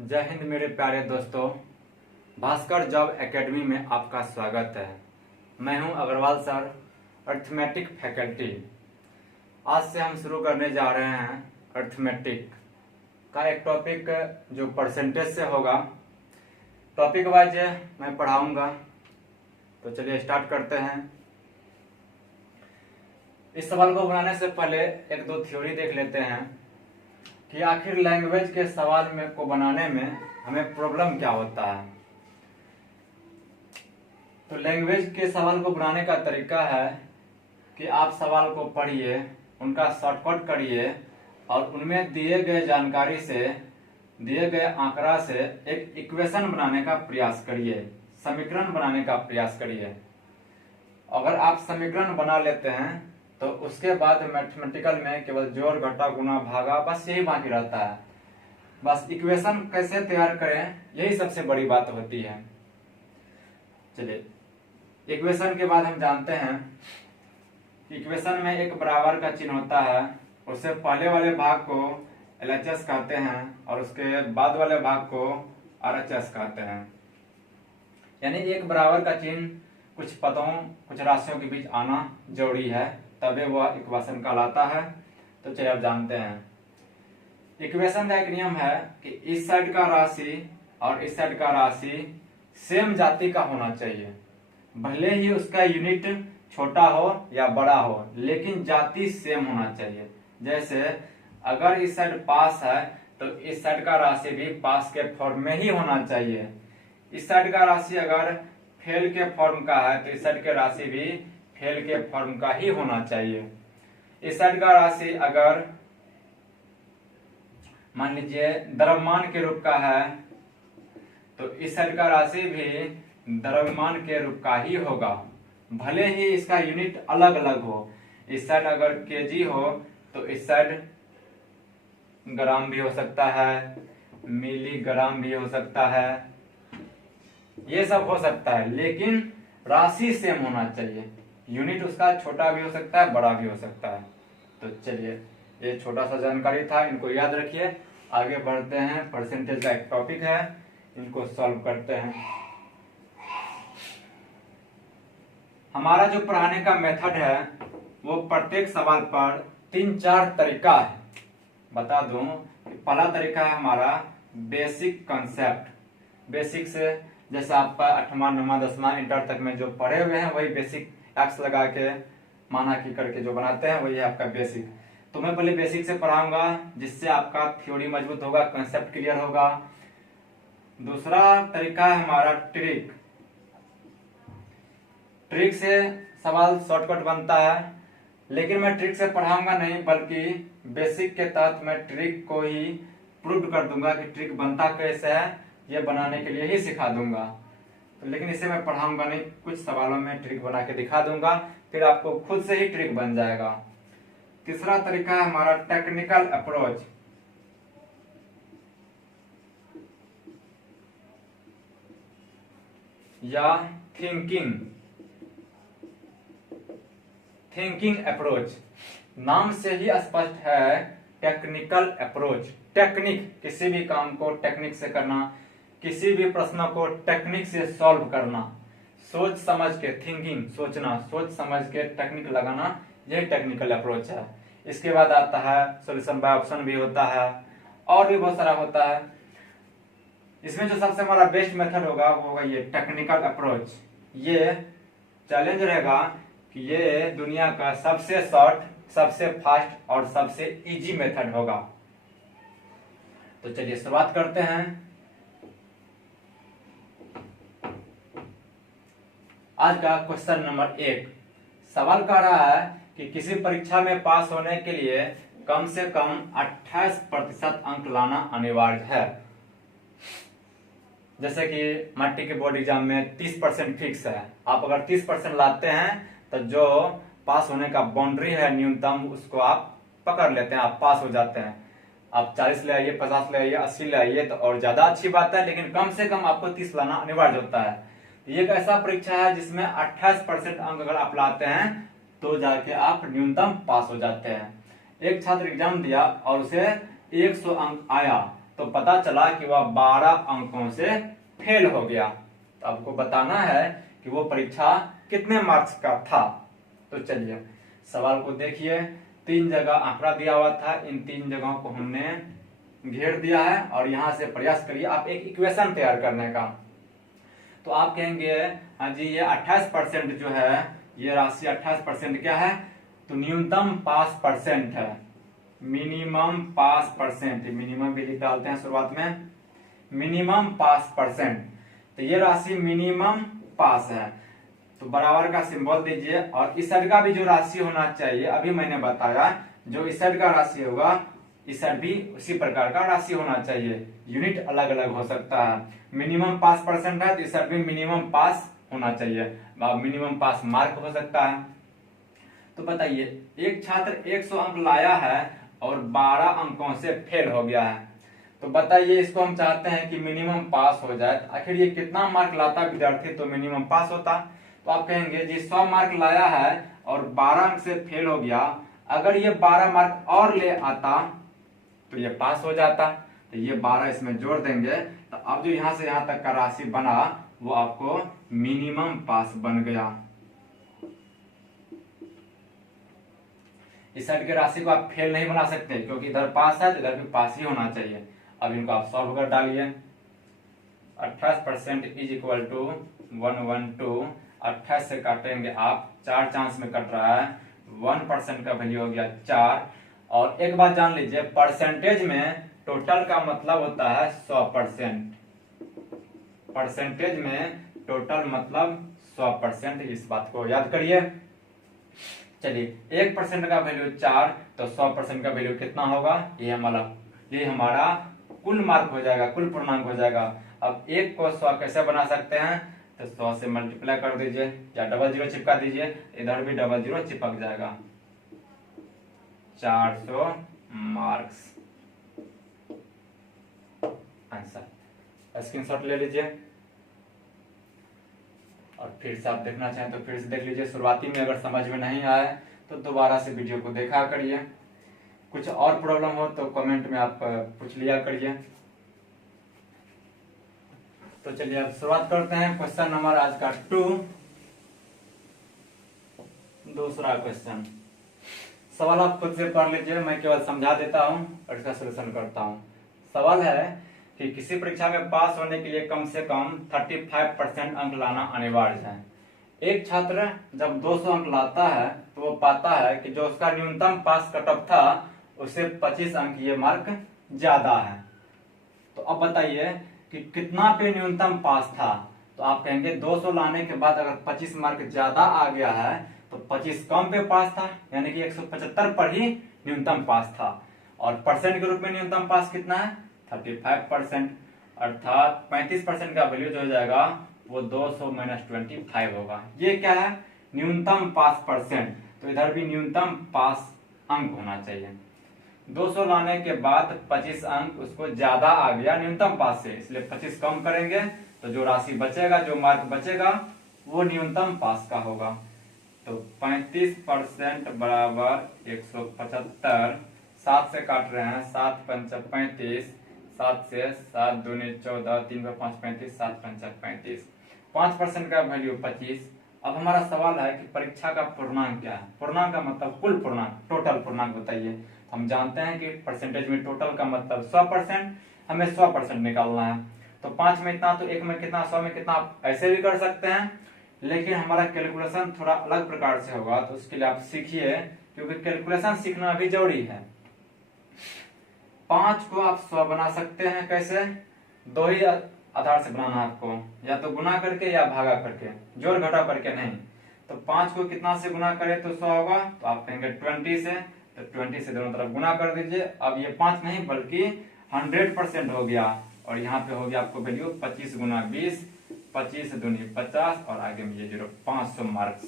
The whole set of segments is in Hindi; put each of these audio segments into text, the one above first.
जय हिंद मेरे प्यारे दोस्तों। भास्कर जॉब एकेडमी में आपका स्वागत है। मैं हूं अग्रवाल सर, अर्थमेटिक फैकल्टी। आज से हम शुरू करने जा रहे हैं अर्थमेटिक का एक टॉपिक जो परसेंटेज से होगा। टॉपिक वाइज मैं पढ़ाऊंगा, तो चलिए स्टार्ट करते हैं। इस सवाल को बनाने से पहले एक दो थ्योरी देख लेते हैं कि आखिर लैंग्वेज के सवाल में को बनाने में हमें प्रॉब्लम क्या होता है। तो लैंग्वेज के सवाल को बनाने का तरीका है कि आप सवाल को पढ़िए, उनका शॉर्टकट करिए और उनमें दिए गए जानकारी से, दिए गए आंकड़ा से एक इक्वेशन बनाने का प्रयास करिए, समीकरण बनाने का प्रयास करिए। अगर आप समीकरण बना लेते हैं तो उसके बाद मैथमेटिकल में केवल जोड़, घटा, गुणा, भागा, बस यही बाकी रहता है। बस इक्वेशन कैसे तैयार करें, यही सबसे बड़ी बात होती है। चलिए, इक्वेशन के बाद हम जानते हैं इक्वेशन में एक बराबर का चिन्ह होता है। उससे पहले वाले भाग को LHS कहते हैं और उसके बाद वाले भाग को RHS कहते हैं। यानी एक बराबर का चिन्ह कुछ पदों, कुछ राशियों के बीच आना जरूरी है, तभी वह इक्वेशन कहलाता है। तो चलिए आप जानते हैं इक्वेशन का एक नियम है कि इस साइड का राशि और इस साइड का राशि सेम जाति का होना चाहिए। भले ही उसका यूनिट छोटा हो या बड़ा हो, लेकिन जाति सेम होना चाहिए। जैसे अगर इस साइड पास है तो इस साइड का राशि भी पास के फॉर्म में ही होना चाहिए। इस साइड का राशि अगर फेल के फॉर्म का है तो इस साइड के राशि भी फेल के फॉर्म का ही होना चाहिए। इस साइड का राशि अगर मान लीजिए द्रव्यमान के रूप का है तो इस साइड का राशि भी द्रव्यमान के रूप का ही होगा, भले ही इसका यूनिट अलग अलग हो। इस साइड अगर केजी हो तो इस साइड ग्राम भी हो सकता है, मिलीग्राम भी हो सकता है, ये सब हो सकता है, लेकिन राशि सेम होना चाहिए। यूनिट उसका छोटा भी हो सकता है, बड़ा भी हो सकता है। तो चलिए, ये छोटा सा जानकारी था, इनको याद रखिए। आगे बढ़ते हैं, परसेंटेज का एक टॉपिक है, इनको सॉल्व करते हैं। हमारा जो पढ़ाने का मेथड है वो प्रत्येक सवाल पर 3-4 तरीका है। बता दूं, पहला तरीका है हमारा बेसिक कंसेप्ट। बेसिक से जैसे आपका 8वां, 9वां, 10वां, इंटर तक में जो पढ़े हुए हैं वही बेसिक एक्स लगा के माना की करके जो बनाते हैं वही है आपका बेसिक। तो मैं पहले बेसिक से पढ़ाऊंगा, जिससे आपका थ्योरी मजबूत होगा, कंसेप्ट क्लियर होगा। दूसरा तरीका है हमारा ट्रिक। ट्रिक से सवाल शॉर्टकट बनता है, लेकिन मैं ट्रिक से पढ़ाऊंगा नहीं, बल्कि बेसिक के तहत मैं ट्रिक को ही प्रूव कर दूंगा कि ट्रिक बनता कैसे है, ये बनाने के लिए ही सिखा दूंगा। तो लेकिन इसे मैं पढ़ाऊंगा नहीं, कुछ सवालों में ट्रिक बना के दिखा दूंगा, फिर आपको खुद से ही ट्रिक बन जाएगा। तीसरा तरीका है हमारा टेक्निकल अप्रोच। या थिंकिंग अप्रोच। नाम से ही स्पष्ट है, टेक्निकल अप्रोच। टेक्निक, किसी भी काम को टेक्निक से करना, किसी भी प्रश्न को टेक्निक से सॉल्व करना, सोच समझ के, थिंकिंग, सोचना, सोच समझ के टेक्निक लगाना, यही टेक्निकल अप्रोच है। इसके बाद आता है सॉल्यूशन बाय ऑप्शन भी होता है, और भी बहुत सारा होता है। इसमें जो सबसे हमारा बेस्ट मेथड होगा वो होगा ये टेक्निकल अप्रोच। ये चैलेंज रहेगा कि ये दुनिया का सबसे शॉर्ट, सबसे फास्ट और सबसे इजी मेथड होगा। तो चलिए शुरुआत करते हैं। आज का क्वेश्चन नंबर 1 सवाल कह रहा है कि किसी परीक्षा में पास होने के लिए कम से कम 28% अंक लाना अनिवार्य है। जैसे कि मैट्रिक के बोर्ड एग्जाम में 30% फिक्स है। आप अगर 30% लाते हैं तो जो पास होने का बाउंड्री है न्यूनतम, उसको आप पकड़ लेते हैं, आप पास हो जाते हैं। आप 40 ले आइए, 50 ले आइए, 80 ले आइए तो और ज्यादा अच्छी बात है, लेकिन कम से कम आपको 30 लाना अनिवार्य होता है। ये एक ऐसा परीक्षा है जिसमें 28% अंक अगर आप लाते हैं तो जाके आप न्यूनतम पास हो जाते हैं। एक छात्र एग्जाम दिया और उसे 100 अंक आया तो पता चला कि वह 12 अंकों से फेल हो गया। तो आपको बताना है कि वो परीक्षा कितने मार्क्स का था। तो चलिए सवाल को देखिए, 3 जगह आंकड़ा दिया हुआ था, इन 3 जगहों को हमने घेर दिया है और यहां से प्रयास करिए आप एक इक्वेशन तैयार करने का। तो आप कहेंगे हाँ जी ये 28% जो है, ये राशि 28% क्या है, तो न्यूनतम पास परसेंट है, मिनिमम पास परसेंट, मिनिमम भी लिख डालते हैं शुरुआत में, मिनिमम पास परसेंट। तो ये राशि मिनिमम पास है, तो बराबर का सिंबल दीजिए। और इस साइड का भी जो राशि होना चाहिए, अभी मैंने बताया जो इस साइड का राशि होगा इस साइड भी उसी प्रकार का राशि होना चाहिए, यूनिट अलग अलग हो सकता है। मिनिमम पास परसेंट है तो इस साइड भी मिनिमम पास होना चाहिए, मिनिमम पास मार्क हो सकता है। तो बताइए एक छात्र 100 अंक लाया है और 12 अंकों से फेल हो गया है, तो बताइए इसको हम चाहते हैं कि मिनिमम पास हो जाए, तो आखिर ये कितना मार्क लाता विद्यार्थी तो मिनिमम पास होता। तो आप कहेंगे जी 100 मार्क लाया है और 12 अंक से फेल हो गया, अगर ये 12 मार्क और ले आता तो ये पास हो जाता। तो ये 12 इसमें जोड़ देंगे, तो अब जो यहां से यहां तक का राशि बना वो आपको मिनिमम पास बन गया। इस साइड की राशि को आप फेल नहीं बना सकते क्योंकि इधर पास है तो इधर भी पास ही होना चाहिए। अब इनको आप सॉल्व कर डालिए। 28% इज इक्वल टू 112, 28 से काटेंगे आप, 4 चांस में कट रहा है, 1% का वैल्यू हो गया 4। और एक बात जान लीजिए, परसेंटेज में टोटल का मतलब होता है 100%, परसेंटेज में टोटल मतलब 100%, इस बात को याद करिए। चलिए 1% का वैल्यू 4, तो 100% का वैल्यू कितना होगा, ये हमारा कुल मार्क हो जाएगा, कुल पूर्णांक हो जाएगा। अब 1 को 100 कैसे बना सकते हैं, तो 100 से मल्टीप्लाई कर दीजिए या डबल जीरो चिपका दीजिए, इधर भी डबल जीरो चिपक जाएगा, 400 मार्क्स आंसर। स्क्रीनशॉट ले लीजिए और फिर से आप देखना चाहें तो फिर से देख लीजिए। शुरुआती में अगर समझ में नहीं आए तो दोबारा से वीडियो को देखा करिए, कुछ और प्रॉब्लम हो तो कमेंट में आप पूछ लिया करिए। तो चलिए अब शुरुआत करते हैं क्वेश्चन नंबर आज का 2। दूसरा क्वेश्चन, सवाल आप खुद से पढ़ लीजिए, मैं केवल समझा देता हूं और इसका सलूशन करता हूं। सवाल है कि किसी परीक्षा में पास होने के लिए कम से कम 35% अंक लाना अनिवार्य है। एक छात्र जब 200 अंक लाता है तो वो पाता है कि जो उसका न्यूनतम पास कट ऑफ था उससे 25 अंक ये मार्क ज्यादा है। तो अब बताइए कि कितना पे न्यूनतम पास था। तो आप कहेंगे 200 लाने के बाद अगर 25 मार्क ज्यादा आ गया है तो 25 कम पे पास था, यानी कि 175 पर ही न्यूनतम पास था। और परसेंट के रूप में न्यूनतम पास कितना है, 35%, अर्थात 35% का वैल्यू जो हो जाएगा वो 200 माइनस 25 होगा। ये क्या है, न्यूनतम पास परसेंट, तो इधर भी न्यूनतम पास अंक होना चाहिए। 200 लाने के बाद 25 अंक उसको ज्यादा आ गया न्यूनतम पास से, इसलिए 25 कम करेंगे तो जो राशि बचेगा, जो मार्क बचेगा वो न्यूनतम पास का होगा। तो 35% बराबर 175, 7 से काट रहे हैं, 7 पंच 35, 7 से 7 दूनी 14, 3 पर 5 35, 7 पंच 35, 5% का वैल्यू 25। अब हमारा सवाल है कि परीक्षा का पूर्णांक क्या है। पूर्णांक का मतलब कुल पूर्णांक, टोटल पूर्णांक बताइए। हम जानते हैं कि परसेंटेज में टोटल का मतलब 100%, हमें 100% निकालना है। तो 5 में इतना, तो 1 में कितना, 100 में कितना, आप ऐसे भी कर सकते हैं, लेकिन हमारा कैलकुलेशन थोड़ा अलग प्रकार से होगा, तो उसके लिए आप सीखिए, क्योंकि कैलकुलेशन सीखना भी जरूरी है। 5 को आप 100 बना सकते हैं, कैसे, दो ही आधार से बनाना है आपको, या तो गुना करके या भागा करके, जोड़ घटा करके नहीं। तो 5 को कितना से गुना करें तो 100 होगा, तो आप कहेंगे 20 से, तो 20 से दोनों तरफ गुना कर दीजिए। अब ये 5 नहीं बल्कि 100% हो गया, और यहाँ पे हो गया आपको वैल्यू 25 गुना 20, 25 दूनी 50 और आगे में ये 0, 500 मार्क्स,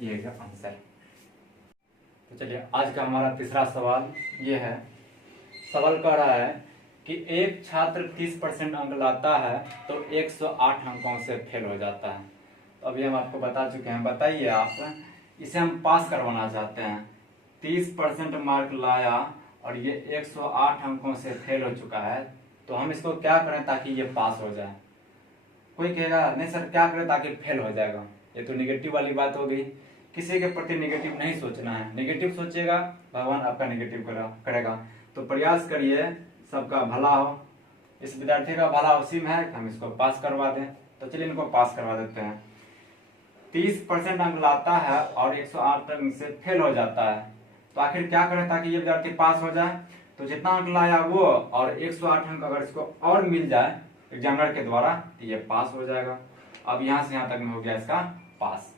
ये है आंसर। तो चलिए आज का हमारा तीसरा सवाल ये है। सवाल कह रहा है कि एक छात्र 30% अंक लाता है तो 108 अंकों से फेल हो जाता है। तो अभी हम आपको बता चुके हैं, बताइए आप, इसे हम पास करवाना चाहते हैं। 30% मार्क लाया और ये 108 अंकों से फेल हो चुका है, तो हम इसको क्या करें ताकि ये पास हो जाए। कोई कहेगा नहीं सर क्या करें ताकि फेल हो जाएगा, ये तो निगेटिव वाली बात हो गई। किसी के प्रति निगेटिव नहीं सोचना है, निगेटिव सोचिएगा भगवान आपका निगेटिव करेगा। तो प्रयास करिए सबका भला हो, इस विद्यार्थी का भला उसी में है कि हम इसको पास करवा दें। तो चलिए इनको पास करवा देते हैं। 30% अंक लाता है और 108 अंक से फेल हो जाता है, तो आखिर क्या करें ताकि ये विद्यार्थी पास हो जाए। तो जितना अंक लाया वो और 108 अंक अगर इसको और मिल जाए एग्जामिनर के द्वारा तो ये पास हो जाएगा। अब यहां से यहां तक में हो गया इसका पास।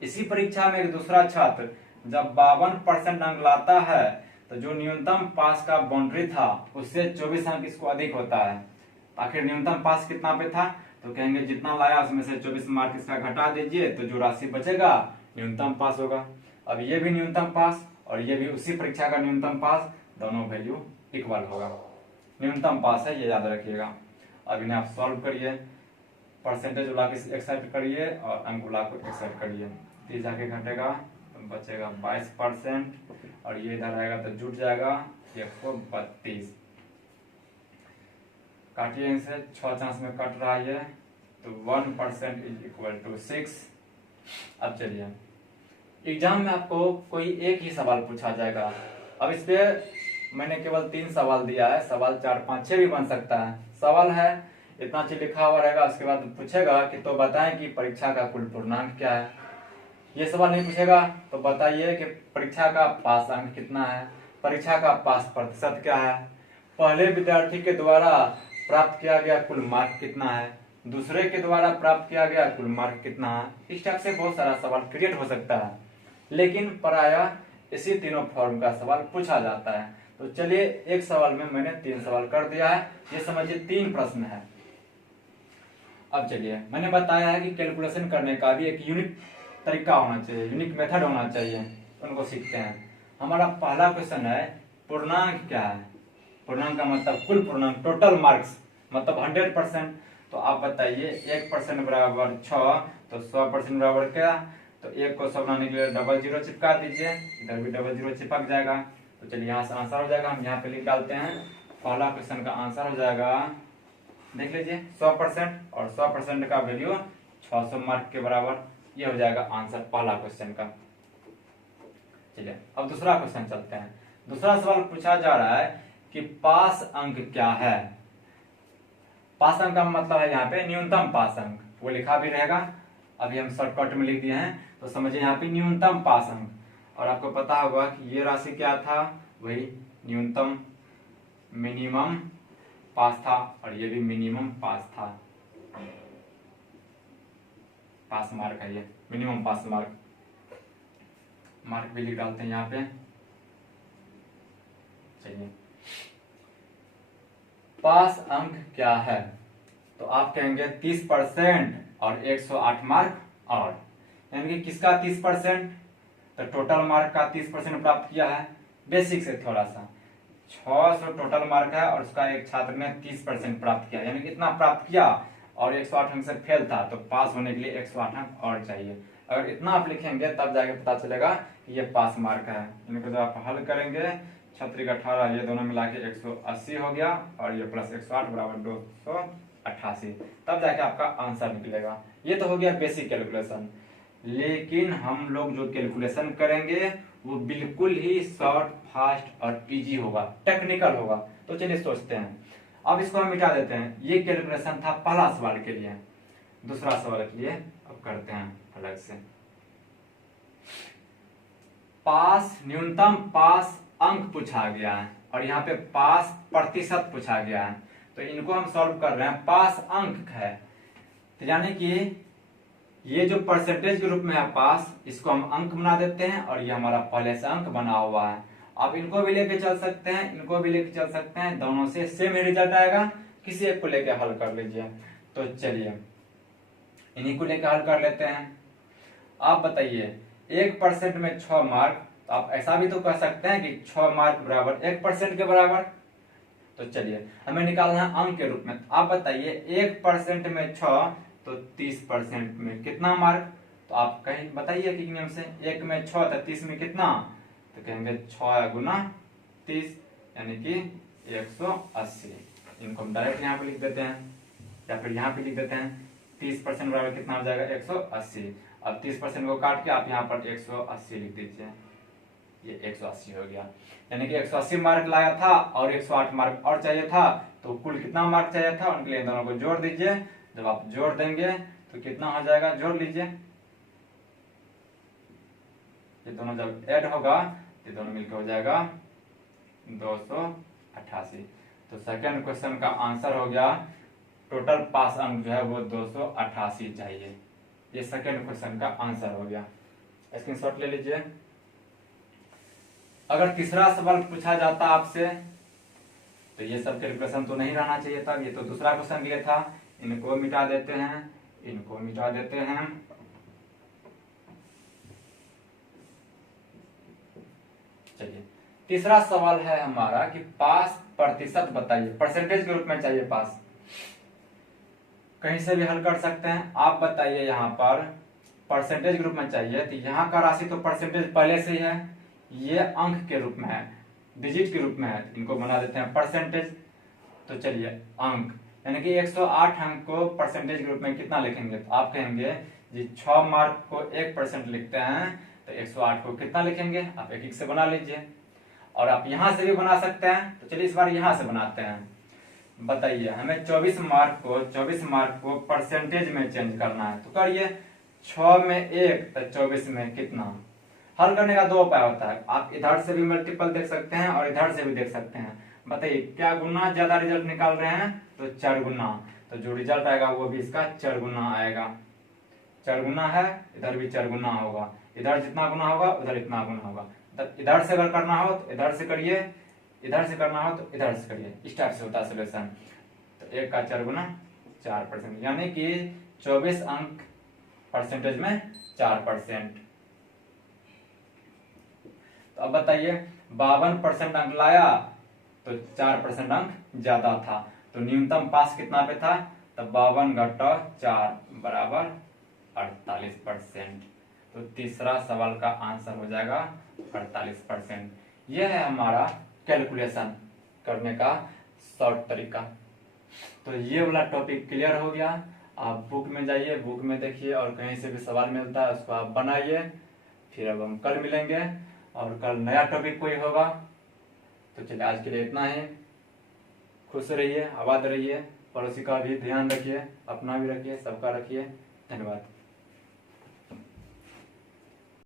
इसी परीक्षा में एक दूसरा छात्र जब 52% अंक लाता है तो जो न्यूनतम पास का बाउंड्री था उससे 24 अंक इसको अधिक होता है। आखिर न्यूनतम पास कितना पे था, तो कहेंगे जितना लाया उसमें से 24 मार्क इसका घटा दीजिए तो जो राशि बचेगा न्यूनतम पास होगा। अब ये भी न्यूनतम पास और ये भी उसी परीक्षा का न्यूनतम पास, दोनों वैल्यू इक्वल होगा। न्यूनतम पास है ये याद रखिएगा। अब इन्हें आप सॉल्व करिए, परसेंटेज वाला को एक साइड करिए और अंक वाला को एक साइड करिए। 30 जाके घटेगा तो बचेगा 22% और ये इधर आएगा तो जुट जाएगा 132। काटिए इनसे, 6 चांस में कट रहा है तो 1% इज इक्वल टू 6। अब चलिए एग्जाम में आपको कोई एक ही सवाल पूछा जाएगा। अब इस पे मैंने केवल 3 सवाल दिया है, सवाल 4, 5, 6 भी बन सकता है। सवाल है इतना चीज लिखा हुआ रहेगा, उसके बाद पूछेगा कि तो बताएं कि परीक्षा का कुल पूर्णांक क्या है। ये सवाल नहीं पूछेगा तो बताइए कि परीक्षा का पास अंक कितना है, परीक्षा का पास प्रतिशत क्या है, पहले विद्यार्थी के द्वारा प्राप्त किया गया कुल मार्क कितना है, दूसरे के द्वारा प्राप्त किया गया कुल मार्क कितना है। इस टाइप से बहुत सारा सवाल क्रिएट हो सकता है, लेकिन प्रायः इसी तीनों फॉर्म का सवाल पूछा जाता है। तो चलिए एक सवाल में मैंने 3 सवाल कर दिया है, ये समझिए 3 प्रश्न है। अब चलिए मैंने बताया है कि कैलकुलेशन करने का भी एक यूनिक तरीका होना चाहिए, यूनिक मेथड होना चाहिए, उनको सीखते हैं। हमारा पहला क्वेश्चन है पूर्णांक क्या है। पूर्णांक का मतलब कुल पूर्णांक, टोटल मार्क्स मतलब 100%। तो आप बताइए 1% बराबर 6, तो 100% बराबर क्या, तो 1 को 100 बनाने के लिए डबल जीरो चिपका दीजिए, इधर भी डबल जीरो चिपक जाएगा। तो चलिए यहाँ से आंसर हो जाएगा, हम यहाँ पे लिख डालते हैं। पहला क्वेश्चन का आंसर हो जाएगा, देख लीजिए 100% और 100% का वैल्यू 600 मार्क के बराबर, ये हो जाएगा आंसर पहला क्वेश्चन का। चलिए अब दूसरा क्वेश्चन चलते हैं। दूसरा सवाल पूछा जा रहा है कि पास अंक क्या है। पास अंक का मतलब है यहाँ पे न्यूनतम पास अंक, वो लिखा भी रहेगा, अभी हम शॉर्टकट में लिख दिए हैं। तो समझिए यहाँ पे न्यूनतम पास अंक, और आपको पता होगा कि ये राशि क्या था, वही न्यूनतम मिनिमम पास था, और ये भी मिनिमम पास था। पास मार्क है ये, मिनिमम पास मार्क, मार्क भी लिख डालते हैं यहाँ पे। चलिए पास अंक क्या है, तो आप कहेंगे 30% और 108 मार्क, और यानी कि किसका 30%, तो टोटल मार्क का 30% प्राप्त किया है। बेसिक से थोड़ा सा 600 टोटल मार्क है और उसका एक छात्र ने 30% प्राप्त किया, यानी कि इतना प्राप्त किया और 108 अंक से फेल था, तो पास होने के लिए 108 अंक और चाहिए। अगर इतना आप लिखेंगे तब जाके पता चलेगा कि ये पास मार्क है। इनको जब आप हल करेंगे 36 18 ये दोनों मिला के 180 हो गया, और ये प्लस 108 बराबर 288, तब जाके आपका आंसर निकलेगा। ये तो हो गया बेसिक कैलकुलेशन। लेकिन हम लोग जो कैलकुलेशन करेंगे वो बिल्कुल ही शॉर्ट, फास्ट और इजी होगा, टेक्निकल होगा। तो चलिए सोचते हैं, अब इसको हम मिटा देते हैं। ये कैलकुलेशन था पहला सवाल के लिए, दूसरा सवाल के लिए अब करते हैं अलग से। पास न्यूनतम पास अंक पूछा गया है और यहाँ पे पास प्रतिशत पूछा गया है, तो इनको हम सॉल्व कर रहे हैं। पास अंक है तो यानी कि ये जो परसेंटेज के रूप में है पास, इसको हम अंक बना देते हैं और ये हमारा पहले से अंक बना हुआ है। आप इनको भी लेके चल सकते हैं, इनको भी लेके चल सकते हैं, दोनों से सेम ही रिजल्ट आएगा। किसी एक को लेके हल कर लीजिए। तो चलिए इन्हीं को लेके हल कर लेते हैं। आप बताइए 1% में 6 मार्क, तो आप ऐसा भी तो कह सकते हैं कि 6 मार्क बराबर 1% के बराबर। तो चलिए हमें निकालना है अंक के रूप में। आप बताइए 1% में 6, तो 30% में कितना मार्क, तो आप कहीं बताइए कि नियम से 1 में 6 तो 30 में कितना, तो कहेंगे 6 गुना 30 यानी कि 180। इनको हम डायरेक्ट यहाँ पे लिख देते हैं या फिर यहाँ पे लिख देते हैं। 30% बराबर कितना हो जाएगा 180। अब 30% को काट के आप यहाँ पर 180 लिख दीजिए, ये 180 हो गया। यानी कि 180 मार्क लाया था और 108 मार्क और चाहिए था, तो कुल कितना मार्क चाहिए था उनके लिए दोनों को जोड़ दीजिए। जब आप जोड़ देंगे तो कितना हो जाएगा, जोड़ लीजिए, ये दोनों जब ऐड होगा ये दोनों मिलकर हो जाएगा 288। तो सेकेंड क्वेश्चन का आंसर हो गया टोटल पास अंक जो है वो 288 चाहिए। ये सेकेंड क्वेश्चन का आंसर हो गया, स्क्रीनशॉट ले लीजिए। अगर तीसरा सवाल पूछा जाता आपसे तो ये सब कैलकुलेशन तो नहीं रहना चाहिए था, ये तो दूसरा क्वेश्चन दिया था। इनको मिटा देते हैं, इनको मिटा देते हैं। चलिए तीसरा सवाल है हमारा कि पास प्रतिशत बताइए, परसेंटेज के रूप में चाहिए पास। कहीं से भी हल कर सकते हैं, आप बताइए। यहाँ पर परसेंटेज के रूप में चाहिए तो यहाँ का राशि तो परसेंटेज पहले से ही है, ये अंक के रूप में है, डिजिट के रूप में है, इनको बना देते हैं परसेंटेज। तो चलिए अंक यानी कि 108 अंक को परसेंटेज के रूप में कितना लिखेंगे, तो आप कहेंगे जी 6 मार्क को 1% लिखते हैं तो 108 को कितना लिखेंगे, आप एक एक से बना लीजिए। और आप यहां से भी बना सकते हैं, तो चलिए इस बार यहां से बनाते हैं। बताइए हमें 24 मार्क को परसेंटेज में चेंज करना है, तो करिए 6 में 1 तो 24 में कितना। हल करने का दो उपाय होता है, आप इधर से भी मल्टीपल देख सकते हैं और इधर से भी देख सकते हैं। बताइए क्या गुना ज्यादा रिजल्ट निकाल रहे हैं, तो 4 गुना, तो जो रिजल्ट आएगा वो भी इसका 4 गुना आएगा। 4 गुना है, इधर भी 4 गुना होगा, इधर जितना गुना होगा उधर इतना गुना होगा। इधर से अगर करना हो तो इधर से करिए, इधर से करना हो तो इधर से करिए, इस टाइप से होता है सोल्यूशन। तो 1 का 4 गुना 4%, यानी कि 24 अंक परसेंटेज में 4%। तो अब बताइए 52% अंक लाया तो 4% अंक ज्यादा था, तो न्यूनतम पास कितना पे था, तो 52/4 बराबर 48%। तो तीसरा सवाल का आंसर हो जाएगा 48%। यह है हमारा कैलकुलेशन करने का शॉर्ट तरीका। तो ये वाला टॉपिक क्लियर हो गया। आप बुक में जाइए, बुक में देखिए और कहीं से भी सवाल मिलता है उसको आप बनाइए। फिर अब हम कल मिलेंगे और कल नया टॉपिक कोई होगा। तो चलिए आज के लिए इतना ही। खुश रहिए, आबाद रहिए, पड़ोसी का भी ध्यान रखिए, अपना भी रखिए, सबका रखिए। धन्यवाद।